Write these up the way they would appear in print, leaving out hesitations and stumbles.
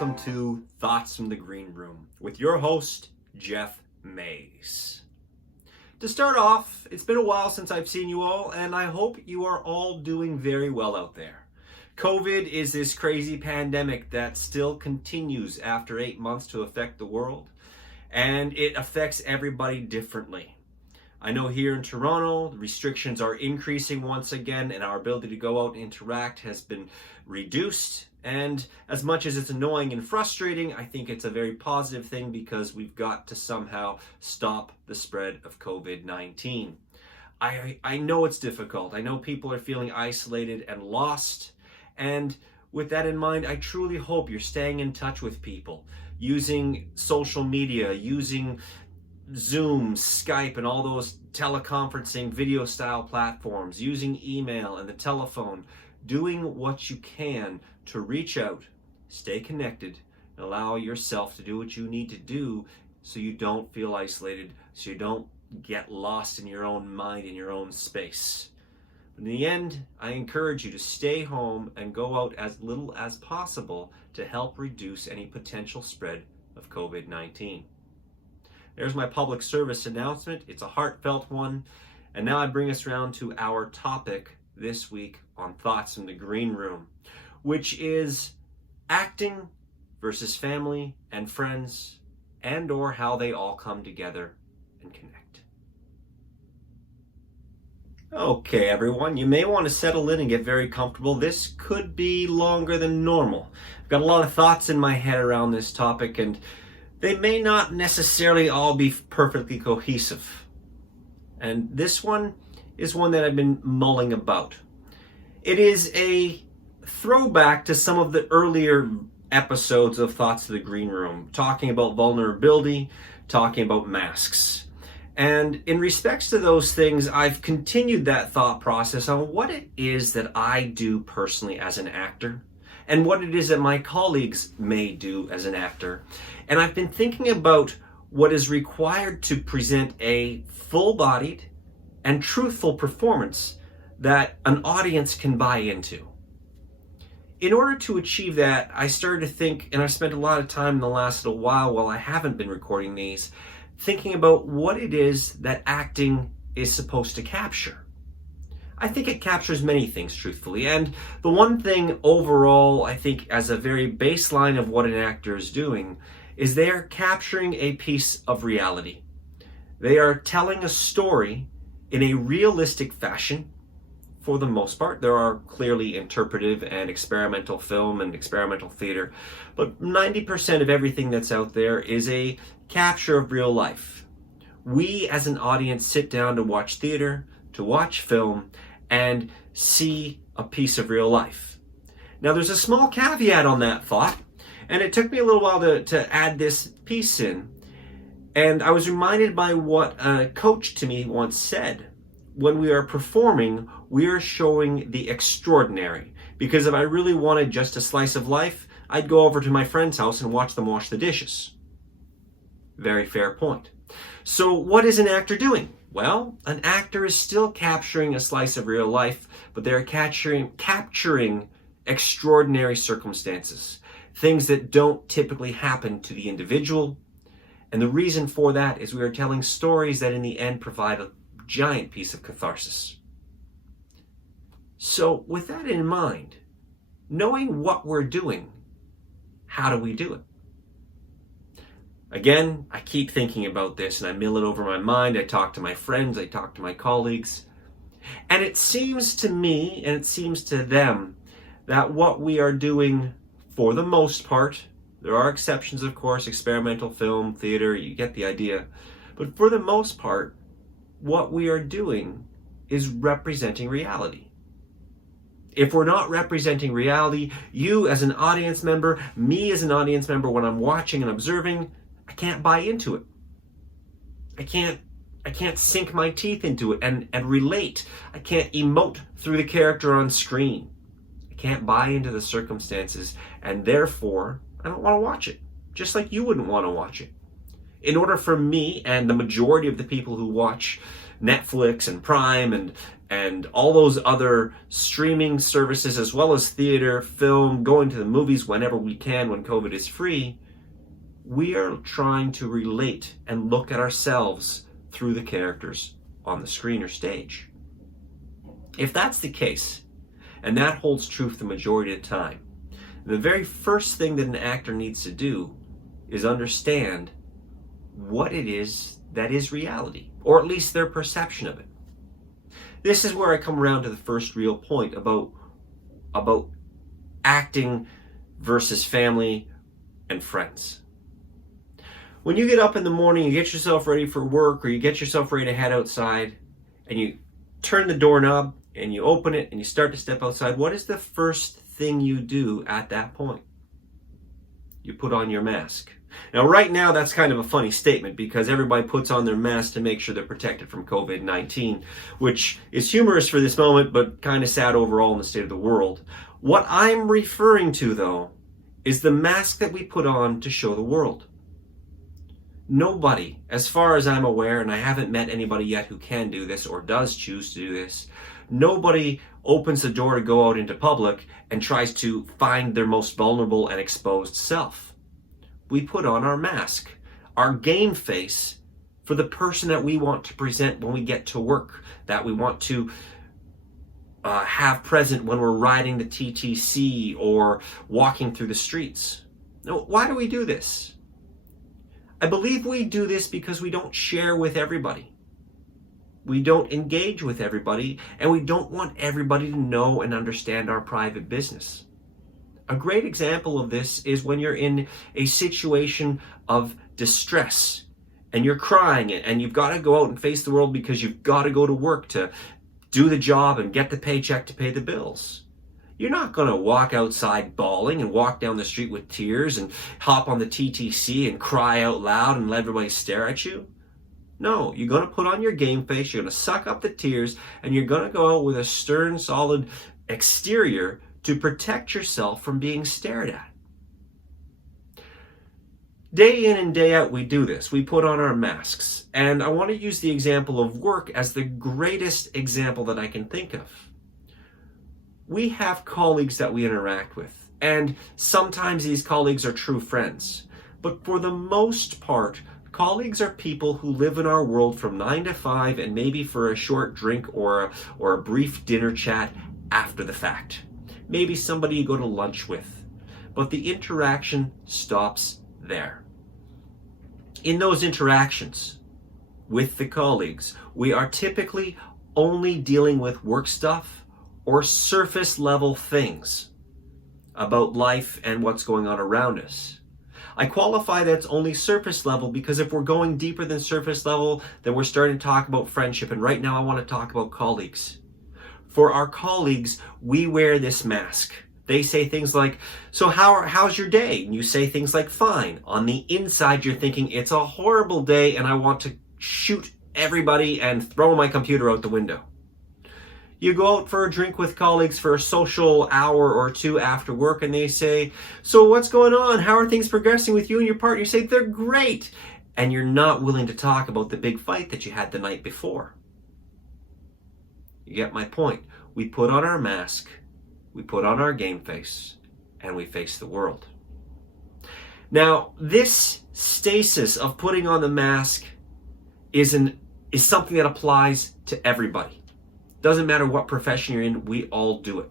welcome to Thoughts from the Green Room with your host, Jeff Mays. To start off, it's been a while since I've seen you all, and I hope you are all doing very well out there. COVID is this crazy pandemic that still continues after 8 months to affect the world, and it affects everybody differently. I know here in Toronto, the restrictions are increasing once again, and our ability to go out and interact has been reduced. And as much as it's annoying and frustrating, I think it's a very positive thing because we've got to somehow stop the spread of COVID-19. I know it's difficult. I know people are feeling isolated and lost. And with that in mind, I truly hope you're staying in touch with people, using social media, using Zoom, Skype, and all those teleconferencing video style platforms, using email and the telephone, doing what you can to reach out, stay connected, and allow yourself to do what you need to do so you don't feel isolated, so you don't get lost in your own mind, in your own space. But in the end, I encourage you to stay home and go out as little as possible to help reduce any potential spread of COVID-19. There's my public service announcement. It's a heartfelt one. And now I bring us around to our topic this week on Thoughts in the Green Room, which is acting versus family and friends, and or how they all come together and connect. Okay, everyone, you may want to settle in and get very comfortable. This could be longer than normal. I've got a lot of thoughts in my head around this topic, and they may not necessarily all be perfectly cohesive. And this one is one that I've been mulling about. It is a throwback to some of the earlier episodes of Thoughts of the Green Room, talking about vulnerability, talking about masks. And in respects to those things, I've continued that thought process on what it is that I do personally as an actor, and what it is that my colleagues may do as an actor. And I've been thinking about what is required to present a full-bodied and truthful performance that an audience can buy into. In order to achieve that, I started to think, and I've spent a lot of time in the last little while I haven't been recording these, thinking about what it is that acting is supposed to capture. I think it captures many things, truthfully, and the one thing overall, I think, as a very baseline of what an actor is doing, is they are capturing a piece of reality. They are telling a story in a realistic fashion, for the most part. There are clearly interpretive and experimental film and experimental theater, but 90% of everything that's out there is a capture of real life. We as an audience sit down to watch theater, to watch film, and see a piece of real life. Now there's a small caveat on that thought, and it took me a little while to add this piece in. And I was reminded by what a coach to me once said. When we are performing, we are showing the extraordinary. Because if I really wanted just a slice of life, I'd go over to my friend's house and watch them wash the dishes. Very fair point. So what is an actor doing? Well, an actor is still capturing a slice of real life, but they're capturing extraordinary circumstances, things that don't typically happen to the individual. And the reason for that is we are telling stories that in the end provide a giant piece of catharsis. So with that in mind, knowing what we're doing, how do we do it? Again, I keep thinking about this and I mill it over my mind. I talk to my friends, I talk to my colleagues. And it seems to me, and it seems to them, that what we are doing, for the most part, there are exceptions of course, experimental film, theater, you get the idea. But for the most part, what we are doing is representing reality. If we're not representing reality, you as an audience member, me as an audience member, when I'm watching and observing, I can't buy into it. I can't sink my teeth into it and relate. I can't emote through the character on screen. I can't buy into the circumstances, and therefore, I don't want to watch it. Just like you wouldn't want to watch it. In order for me and the majority of the people who watch Netflix and Prime and all those other streaming services, as well as theater, film, going to the movies whenever we can when COVID is free, we are trying to relate and look at ourselves through the characters on the screen or stage. If that's the case, and that holds true for the majority of the time, the very first thing that an actor needs to do is understand what it is that is reality, or at least their perception of it. This is where I come around to the first real point about acting versus family and friends. When you get up in the morning, you get yourself ready for work, or you get yourself ready to head outside, and you turn the doorknob and you open it and you start to step outside, what is the first thing you do at that point? You put on your mask. Now, right now, that's kind of a funny statement because everybody puts on their mask to make sure they're protected from COVID-19, which is humorous for this moment, but kind of sad overall in the state of the world. What I'm referring to, though, is the mask that we put on to show the world. Nobody, as far as I'm aware, and I haven't met anybody yet who can do this or does choose to do this, nobody opens the door to go out into public and tries to find their most vulnerable and exposed self. We put on our mask, our game face, for the person that we want to present when we get to work, that we want to have present when we're riding the TTC or walking through the streets. Now, why do we do this? I believe we do this because we don't share with everybody. We don't engage with everybody, and we don't want everybody to know and understand our private business. A great example of this is when you're in a situation of distress and you're crying and you've got to go out and face the world because you've got to go to work to do the job and get the paycheck to pay the bills. You're not going to walk outside bawling and walk down the street with tears and hop on the TTC and cry out loud and let everybody stare at you. No, you're going to put on your game face, you're going to suck up the tears, and you're going to go out with a stern, solid exterior to protect yourself from being stared at. Day in and day out, we do this. We put on our masks. And I want to use the example of work as the greatest example that I can think of. We have colleagues that we interact with, and sometimes these colleagues are true friends. But for the most part, colleagues are people who live in our world from 9 to 5 and maybe for a short drink or a brief dinner chat after the fact. Maybe somebody you go to lunch with. But the interaction stops there. In those interactions with the colleagues, we are typically only dealing with work stuff or surface level things about life and what's going on around us. I qualify that it's only surface level because if we're going deeper than surface level, then we're starting to talk about friendship. And right now I want to talk about colleagues. For our colleagues, we wear this mask. They say things like, so how's your day? And you say things like, fine. On the inside, you're thinking, it's a horrible day and I want to shoot everybody and throw my computer out the window. You go out for a drink with colleagues for a social hour or two after work and they say, so what's going on? How are things progressing with you and your partner? You say, they're great. And you're not willing to talk about the big fight that you had the night before. You get my point. We put on our mask, we put on our game face, and we face the world. Now, this stasis of putting on the mask is something that applies to everybody. Doesn't matter what profession you're in, we all do it.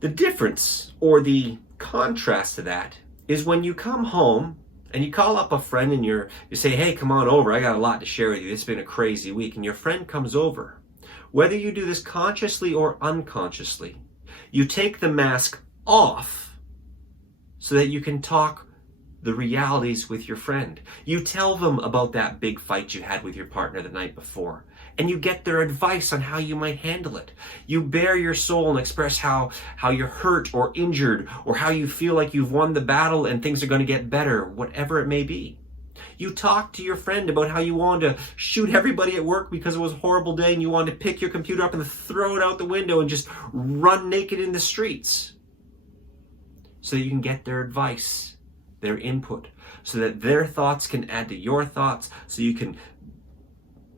The difference, or the contrast to that, is when you come home and you call up a friend and you say, hey, come on over, I got a lot to share with you. It's been a crazy week. And your friend comes over. Whether you do this consciously or unconsciously, you take the mask off so that you can talk the realities with your friend. You tell them about that big fight you had with your partner the night before, and you get their advice on how you might handle it. You bare your soul and express how you're hurt or injured, or how you feel like you've won the battle and things are going to get better, whatever it may be. You talk to your friend about how you wanted to shoot everybody at work because it was a horrible day and you wanted to pick your computer up and throw it out the window and just run naked in the streets so that you can get their advice, their input. so that their thoughts can add to your thoughts, so you can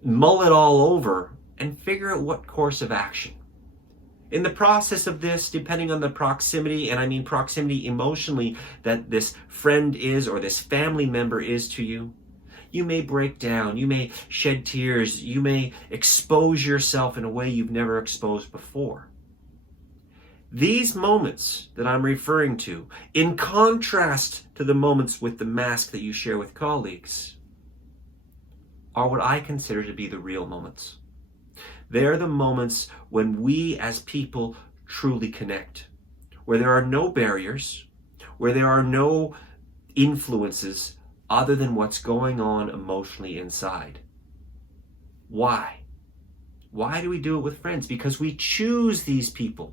mull it all over and figure out what course of action. In the process of this, depending on the proximity, and I mean proximity emotionally, that this friend is or this family member is to you, you may break down, you may shed tears, you may expose yourself in a way you've never exposed before. These moments that I'm referring to, in contrast to the moments with the mask that you share with colleagues, are what I consider to be the real moments. They're the moments when we as people truly connect, where there are no barriers, where there are no influences other than what's going on emotionally inside. Why? Why do we do it with friends? Because we choose these people.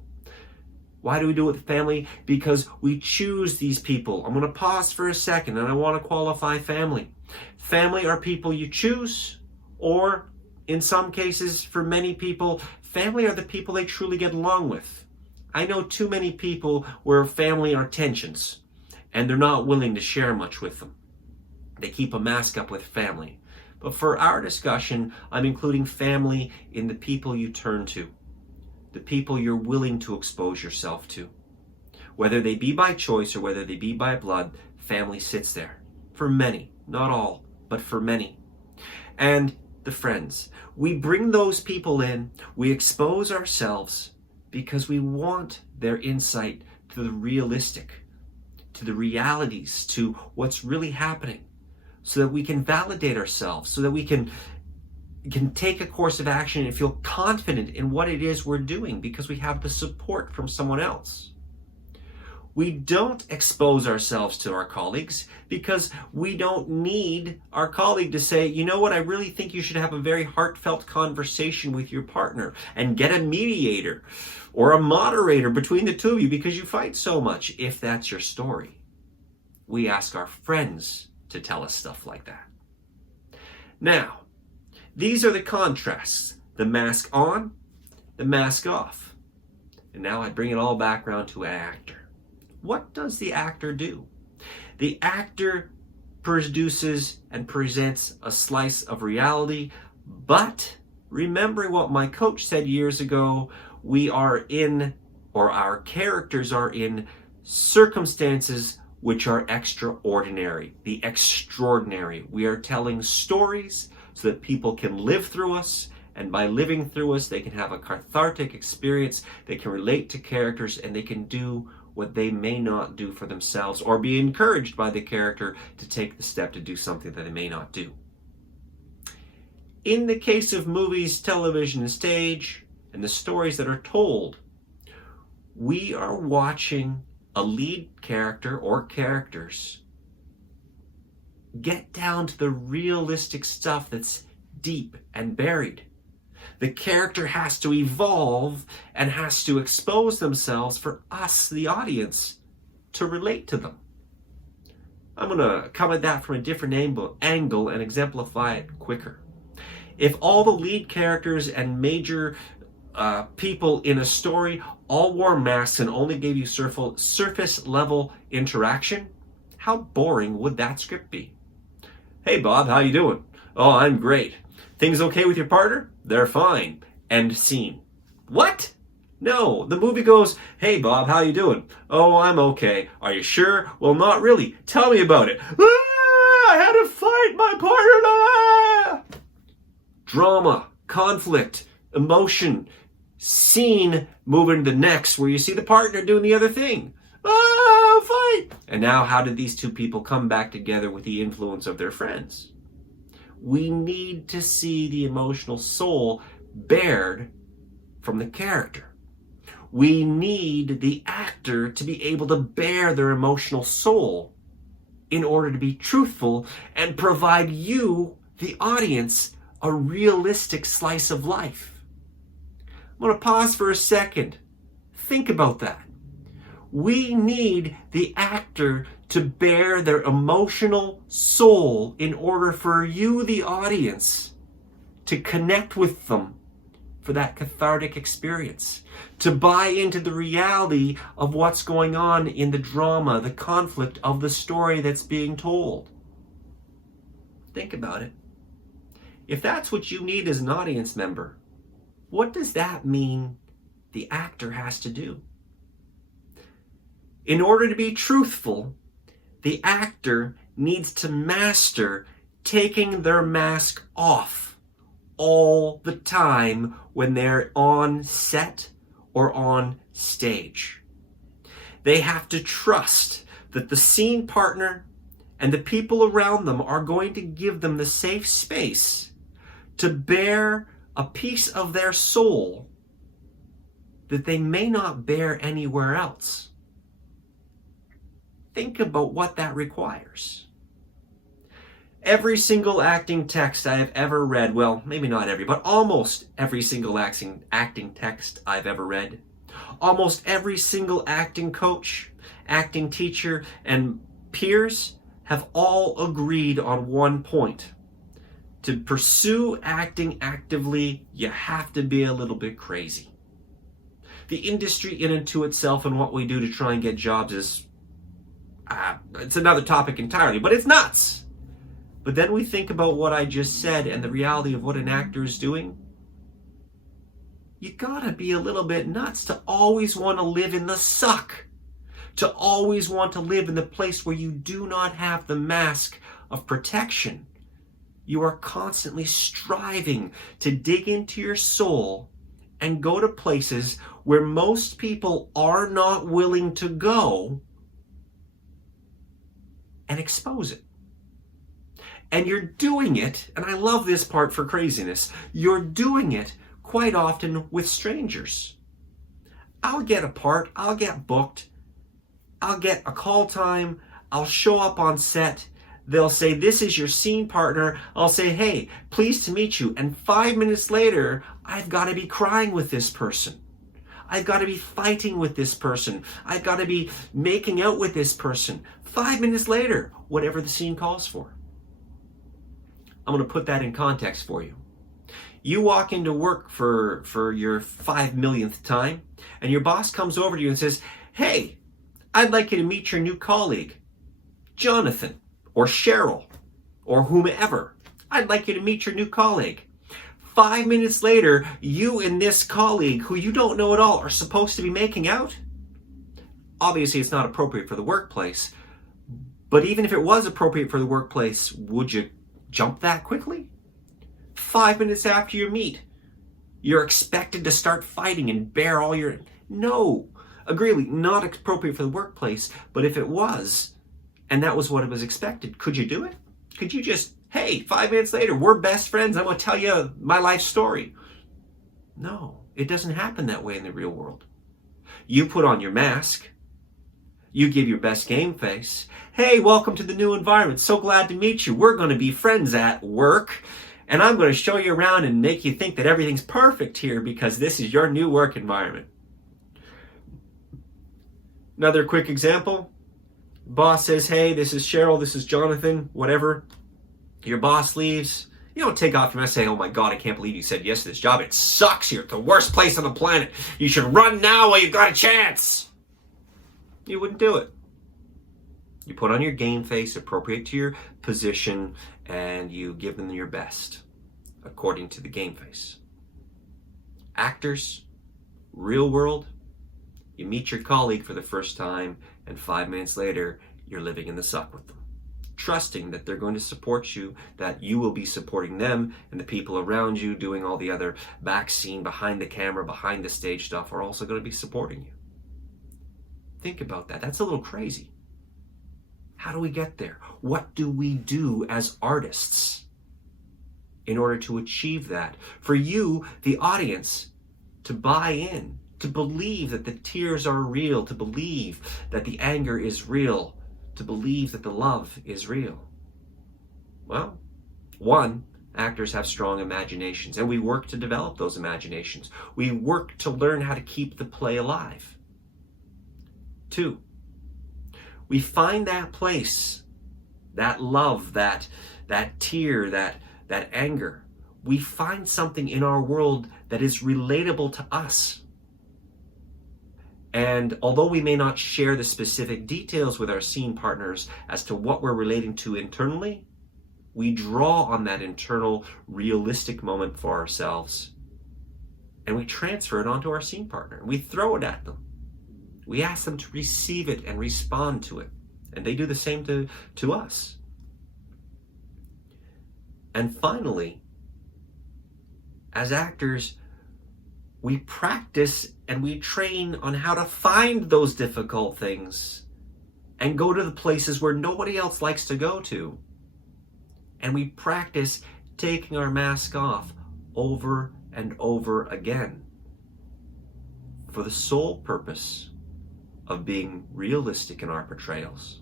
Why do we do it with family? Because we choose these people. I'm going to pause for a second and I want to qualify family. Family are people you choose, or in some cases, for many people, family are the people they truly get along with. I know too many people where family are tensions and they're not willing to share much with them. They keep a mask up with family. But for our discussion, I'm including family in the people you turn to, the people you're willing to expose yourself to. Whether they be by choice or whether they be by blood, family sits there. For many, not all, but for many. And the friends, we bring those people in, we expose ourselves because we want their insight to the realistic, to the realities, to what's really happening, so that we can validate ourselves, so that we can take a course of action and feel confident in what it is we're doing because we have the support from someone else. We don't expose ourselves to our colleagues because we don't need our colleague to say, you know what, I really think you should have a very heartfelt conversation with your partner and get a mediator or a moderator between the two of you because you fight so much, if that's your story. We ask our friends to tell us stuff like that. Now, these are the contrasts. The mask on, the mask off. And now I bring it all back around to an actor. What does the actor do? The actor produces and presents a slice of reality, but remembering what my coach said years ago, we are in, or our characters are in, circumstances which are extraordinary, the extraordinary. We are telling stories so that people can live through us, and by living through us, they can have a cathartic experience, they can relate to characters, and they can do what they may not do for themselves, or be encouraged by the character to take the step to do something that they may not do. In the case of movies, television, and stage, and the stories that are told, we are watching a lead character or characters get down to the realistic stuff that's deep and buried. The character has to evolve and has to expose themselves for us, the audience, to relate to them. I'm going to come at that from a different angle and exemplify it quicker. If all the lead characters and major people in a story all wore masks and only gave you surface level interaction, how boring would that script be? Hey Bob, how you doing? Oh, I'm great. Things okay with your partner? They're fine. End scene. What? No, the movie goes, hey Bob, how you doing? Oh, I'm okay. Are you sure? Well, not really. Tell me about it. I had to fight my partner. Drama, conflict, emotion, scene moving to the next where you see the partner doing the other thing. Fight. And now how did these two people come back together with the influence of their friends? We need to see the emotional soul bared from the character. We need the actor to be able to bear their emotional soul in order to be truthful and provide you, the audience, a realistic slice of life. I'm going to pause for a second. Think about that. We need the actor to bear their emotional soul in order for you, the audience, to connect with them for that cathartic experience, to buy into the reality of what's going on in the drama, the conflict of the story that's being told. Think about it. If that's what you need as an audience member, what does that mean the actor has to do? In order to be truthful, the actor needs to master taking their mask off all the time when they're on set or on stage. They have to trust that the scene partner and the people around them are going to give them the safe space to bear a piece of their soul that they may not bear anywhere else. Think about what that requires. Every single acting text I have ever read, well, maybe not every, but almost every single acting text I've ever read, almost every single acting coach, acting teacher, and peers have all agreed on one point. To pursue acting actively, you have to be a little bit crazy. The industry in and to itself and what we do to try and get jobs is, it's another topic entirely, but it's nuts. But then we think about what I just said and the reality of what an actor is doing. You gotta be a little bit nuts to always want to live in the suck. To always want to live in the place where you do not have the mask of protection. You are constantly striving to dig into your soul and go to places where most people are not willing to go and expose it. And you're doing it, and I love this part for craziness, you're doing it quite often with strangers. I'll get a part, I'll get booked, I'll get a call time, I'll show up on set, they'll say, this is your scene partner, I'll say, hey, pleased to meet you, and 5 minutes later, I've got to be crying with this person. I've got to be fighting with this person. I've got to be making out with this person. 5 minutes later, whatever the scene calls for. I'm going to put that in context for you. You walk into work for your 5 millionth time, and your boss comes over to you and says, hey, I'd like you to meet your new colleague, Jonathan, or Cheryl, or whomever. I'd like you to meet your new colleague. 5 minutes later, you and this colleague, who you don't know at all, are supposed to be making out? Obviously, it's not appropriate for the workplace, but even if it was appropriate for the workplace, would you jump that quickly? 5 minutes after you meet, you're expected to start fighting and bear all your... No, agreeably, not appropriate for the workplace, but if it was, and that was what it was expected, could you do it? Could you just, hey, 5 minutes later, we're best friends, I'm going to tell you my life story? No, it doesn't happen that way in the real world. You put on your mask, you give your best game face. Hey, welcome to the new environment. So glad to meet you. We're going to be friends at work. And I'm going to show you around and make you think that everything's perfect here because this is your new work environment. Another quick example. Boss says, hey, this is Cheryl, this is Jonathan, whatever. Your boss leaves. You don't take off your mask saying, oh my God, I can't believe you said yes to this job. It sucks here. It's the worst place on the planet. You should run now while you've got a chance. You wouldn't do it. You put on your game face appropriate to your position and you give them your best according to the game face. Actors, real world, you meet your colleague for the first time and 5 minutes later you're living in the suck with them. Trusting that they're going to support you, that you will be supporting them, and the people around you doing all the other back scene, behind the camera, behind the stage stuff are also going to be supporting you. Think about that. That's a little crazy. How do we get there? What do we do as artists in order to achieve that? For you, the audience, to buy in, to believe that the tears are real, to believe that the anger is real, to believe that the love is real. Well, one, actors have strong imaginations, and we work to develop those imaginations. We work to learn how to keep the play alive. Two, we find that place, that love, that tear, that anger. We find something in our world that is relatable to us. And although we may not share the specific details with our scene partners as to what we're relating to internally, We draw on that internal realistic moment for ourselves and we transfer it onto our scene partner. We throw it at them. We ask them to receive it and respond to it. And they do the same to us. And finally, as actors, we practice and we train on how to find those difficult things and go to the places where nobody else likes to go to. And we practice taking our mask off over and over again for the sole purpose of being realistic in our portrayals,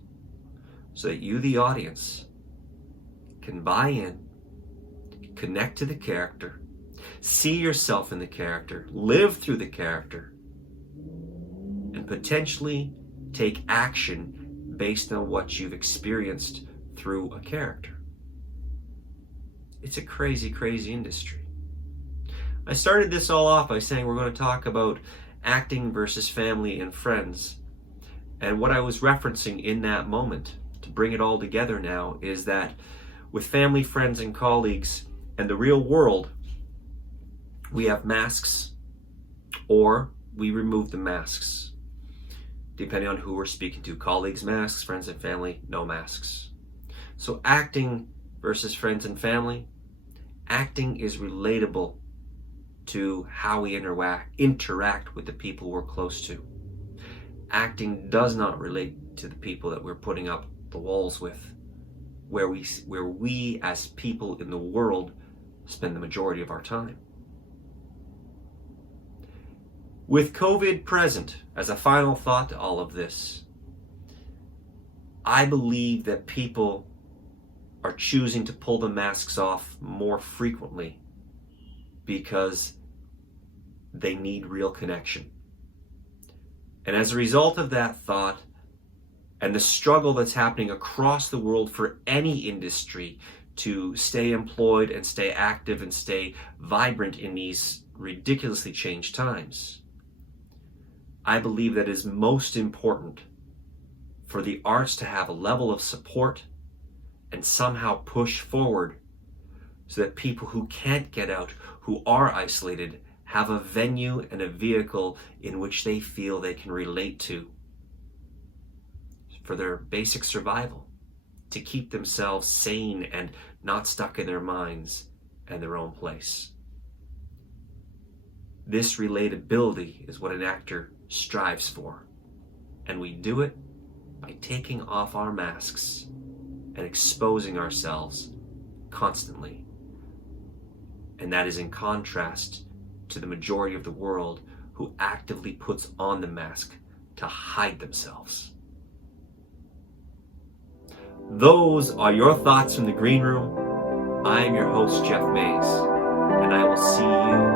so that you, the audience, can buy in, connect to the character, see yourself in the character, live through the character, and potentially take action based on what you've experienced through a character. It's a crazy, crazy industry. I started this all off by saying we're going to talk about acting versus family and friends. And what I was referencing in that moment, to bring it all together now, is that with family, friends, and colleagues and the real world, we have masks or we remove the masks, depending on who we're speaking to. Colleagues, masks; friends and family, no masks. So acting versus friends and family. Acting is relatable to how we interact with the people we're close to. Acting does not relate to the people that we're putting up the walls with, where we as people in the world spend the majority of our time. With COVID present, as a final thought to all of this, I believe that people are choosing to pull the masks off more frequently because they need real connection. And as a result of that thought and the struggle that's happening across the world for any industry to stay employed and stay active and stay vibrant in these ridiculously changed times, I believe that it is most important for the arts to have a level of support and somehow push forward so that people who can't get out, who are isolated, have a venue and a vehicle in which they feel they can relate to for their basic survival, to keep themselves sane and not stuck in their minds and their own place. This relatability is what an actor strives for, and we do it by taking off our masks and exposing ourselves constantly. And that is in contrast to the majority of the world who actively puts on the mask to hide themselves. Those are your thoughts from the green room. I am your host, Jeff Mays, and I will see you